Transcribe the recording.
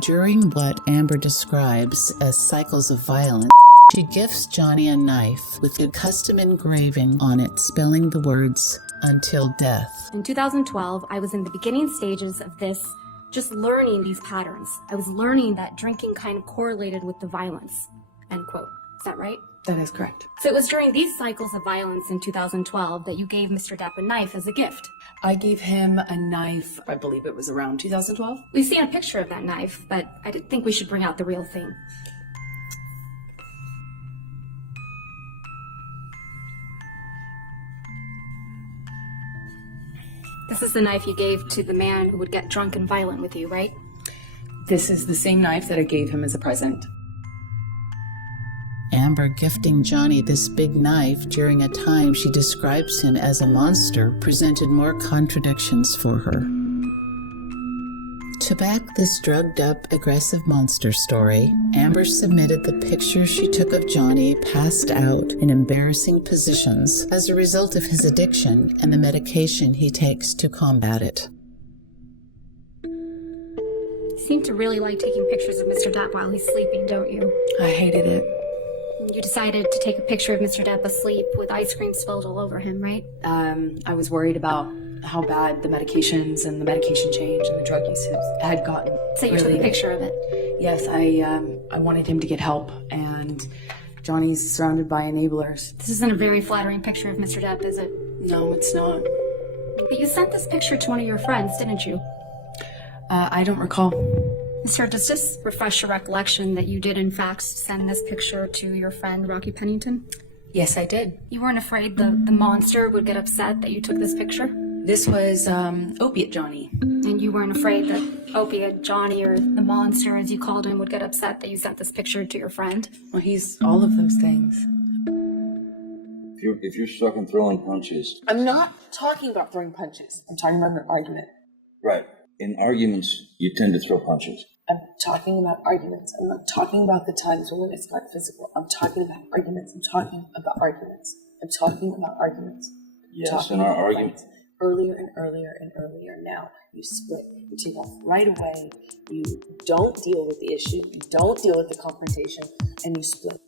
During what Amber describes as cycles of violence, she gifts Johnny a knife with a custom engraving on it spelling the words, "until death." In 2012, I was in the beginning stages of this, just learning these patterns. I was learning that drinking kind of correlated with the violence, end quote. Is that right? That is correct. So it was during these cycles of violence in 2012 that you gave Mr. Depp a knife as a gift. I gave him a knife, I believe it was around 2012. We've seen a picture of that knife, but I didn't think we should bring out the real thing. This is the knife you gave to the man who would get drunk and violent with you, right? This is the same knife that I gave him as a present. Amber gifting Johnny this big knife during a time she describes him as a monster presented more contradictions for her. To back this drugged-up, aggressive monster story, Amber submitted the pictures she took of Johnny passed out in embarrassing positions as a result of his addiction and the medication he takes to combat it. You seem to really like taking pictures of Mr. Depp while he's sleeping, don't you? I hated it. You decided to take a picture of Mr. Depp asleep with ice cream spilled all over him, right? I was worried about how bad the medications and the medication change and the drug use had gotten. So you took a picture of it? Yes, I wanted him to get help, and Johnny's surrounded by enablers. This isn't a very flattering picture of Mr. Depp, is it? No, it's not. But you sent this picture to one of your friends, didn't you? I don't recall. Sir, does this refresh your recollection that you did in fact send this picture to your friend Rocky Pennington? Yes, I did. You weren't afraid the monster would get upset that you took this picture? This was Opiate Johnny. And you weren't afraid that Opiate Johnny, or the monster as you called him, would get upset that you sent this picture to your friend? Well, he's all of those things. If you're stuck in throwing punches... I'm not talking about throwing punches. I'm talking about an argument. Right. In arguments, you tend to throw punches. I'm talking about arguments. I'm not talking about the times when it's got physical. I'm talking about arguments. I'm talking about arguments. I'm talking about arguments. Yes, in our arguments. Earlier and earlier and earlier. Now you split. You take off right away. You don't deal with the issue. You don't deal with the confrontation, and you split.